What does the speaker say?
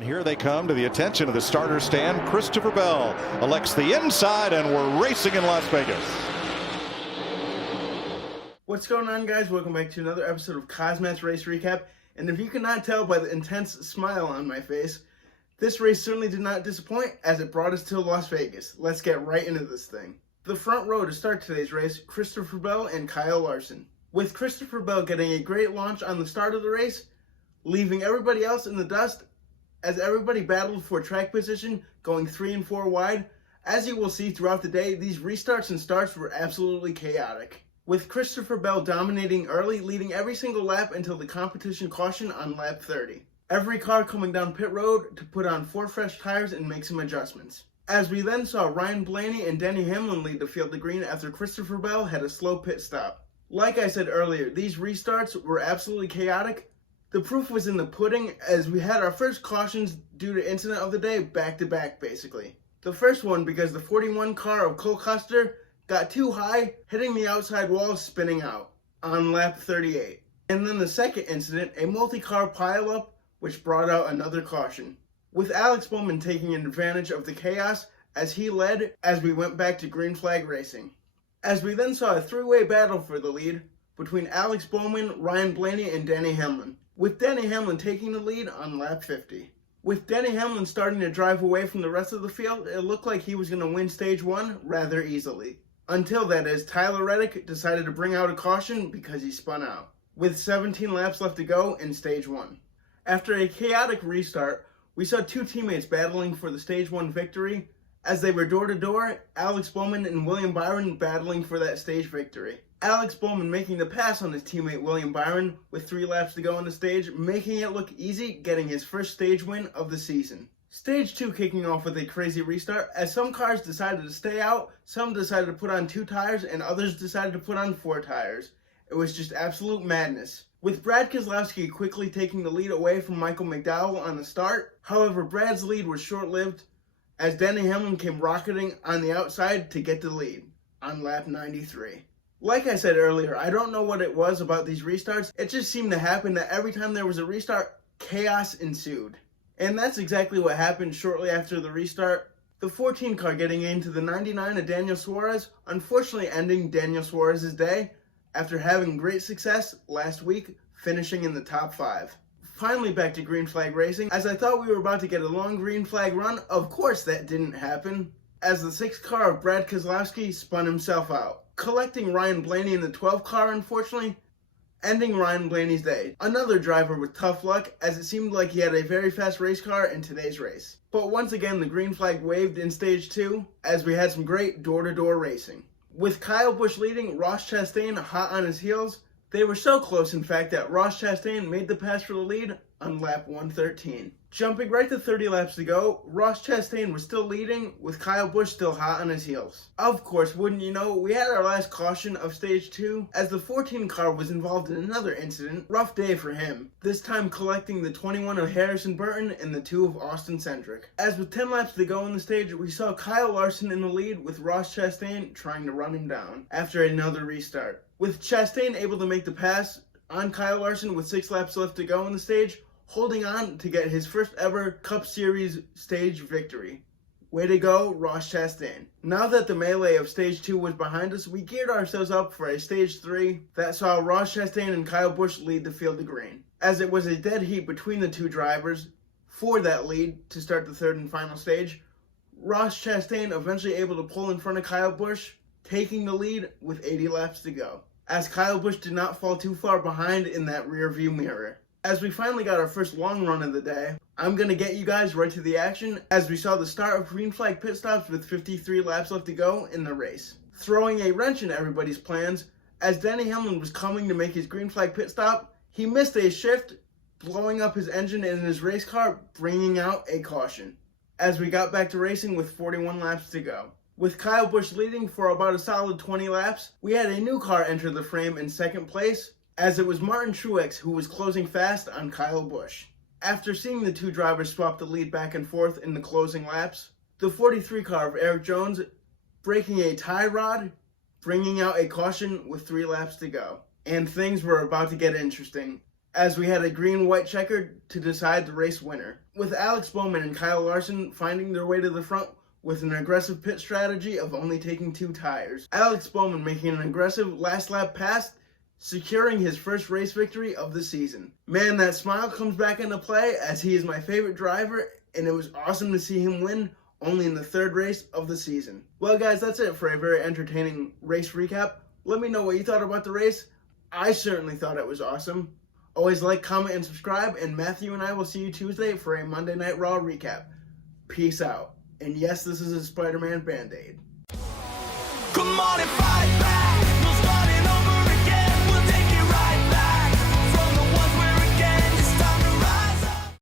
And here they come to the attention of the starter stand. Christopher Bell elects the inside, and we're racing in Las Vegas. What's going on, guys? Welcome back to another episode of KozMatt's Race Recap. And if you cannot tell by the intense smile on my face, this race certainly did not disappoint as it brought us to Las Vegas. Let's get right into this thing. The front row to start today's race, Christopher Bell and Kyle Larson. With Christopher Bell getting a great launch on the start of the race, leaving everybody else in the dust as everybody battled for track position, going 3 and 4 wide. As you will see throughout the day, these restarts and starts were absolutely chaotic, with Christopher Bell dominating early, leading every single lap until the competition caution on lap 30. Every car coming down pit road to put on 4 fresh tires and make some adjustments. As we then saw Ryan Blaney and Denny Hamlin lead the field to green after Christopher Bell had a slow pit stop. Like I said earlier, these restarts were absolutely chaotic. The proof was in the pudding as we had our first cautions due to incident of the day back to back basically. The first one because the 41 car of Cole Custer got too high, hitting the outside wall, spinning out on lap 38. And then the second incident, a multi-car pileup which brought out another caution, with Alex Bowman taking advantage of the chaos as he led as we went back to green flag racing. As we then saw a three-way battle for the lead between Alex Bowman, Ryan Blaney, and Denny Hamlin, with Denny Hamlin taking the lead on lap 50. With Denny Hamlin starting to drive away from the rest of the field, it looked like he was going to win stage 1 rather easily. Until that is, Tyler Reddick decided to bring out a caution because he spun out, with 17 laps left to go in stage 1. After a chaotic restart, we saw 2 teammates battling for the stage 1 victory. As they were door to door, Alex Bowman and William Byron battling for that stage victory. Alex Bowman making the pass on his teammate William Byron with 3 laps to go on the stage, making it look easy, getting his first stage win of the season. Stage 2 kicking off with a crazy restart as some cars decided to stay out, some decided to put on 2 tires, and others decided to put on 4 tires. It was just absolute madness, with Brad Keselowski quickly taking the lead away from Michael McDowell on the start. However, Brad's lead was short-lived as Denny Hamlin came rocketing on the outside to get the lead on lap 93. Like I said earlier, I don't know what it was about these restarts. It just seemed to happen that every time there was a restart, chaos ensued. And that's exactly what happened shortly after the restart. The 14 car getting into the 99 of Daniel Suarez, unfortunately ending Daniel Suarez's day after having great success last week, finishing in the top 5. Finally back to green flag racing. As I thought we were about to get a long green flag run, of course that didn't happen, as the 6th car of Brad Keselowski spun himself out, collecting Ryan Blaney in the 12 car, unfortunately, ending Ryan Blaney's day. Another driver with tough luck, as it seemed like he had a very fast race car in today's race. But once again, the green flag waved in stage 2, as we had some great door-to-door racing. With Kyle Busch leading, Ross Chastain hot on his heels. They were so close, in fact, that Ross Chastain made the pass for the lead on lap 113. Jumping right to 30 laps to go, Ross Chastain was still leading, with Kyle Busch still hot on his heels. Of course, wouldn't you know, we had our last caution of stage 2, as the 14 car was involved in another incident. Rough day for him, this time collecting the 21 of Harrison Burton and the 2 of Austin Cindric. As with 10 laps to go on the stage, we saw Kyle Larson in the lead, with Ross Chastain trying to run him down after another restart. With Chastain able to make the pass on Kyle Larson with 6 laps left to go on the stage, holding on to get his first ever Cup Series stage victory. Way to go, Ross Chastain. Now that the melee of stage 2 was behind us, we geared ourselves up for a stage 3 that saw Ross Chastain and Kyle Busch lead the field to green, as it was a dead heat between the 2 drivers for that lead to start the 3rd and final stage. Ross Chastain eventually able to pull in front of Kyle Busch, taking the lead with 80 laps to go, as Kyle Busch did not fall too far behind in that rear view mirror. As we finally got our first long run of the day, I'm going to get you guys right to the action as we saw the start of green flag pit stops with 53 laps left to go in the race, throwing a wrench in everybody's plans. As Denny Hamlin was coming to make his green flag pit stop, he missed a shift, blowing up his engine in his race car, bringing out a caution, as we got back to racing with 41 laps to go. With Kyle Busch leading for about a solid 20 laps, we had a new car enter the frame in 2nd place, as it was Martin Truex who was closing fast on Kyle Busch. After seeing the 2 drivers swap the lead back and forth in the closing laps, the 43 car of Erik Jones breaking a tie rod, bringing out a caution with 3 laps to go. And things were about to get interesting, as we had a green-white checker to decide the race winner. with Alex Bowman and Kyle Larson finding their way to the front with an aggressive pit strategy of only taking 2 tires. Alex Bowman making an aggressive last lap pass, securing his first race victory of the season. Man, that smile comes back into play as he is my favorite driver, and it was awesome to see him win only in the 3rd race of the season. Well guys, that's it for a very entertaining race recap. Let me know what you thought about the race. I certainly thought it was awesome. Always like, comment, and subscribe, and Matthew and I will see you Tuesday for a Monday Night Raw recap. Peace out. And yes, this is a Spider-Man Band-Aid. Come on and fight back!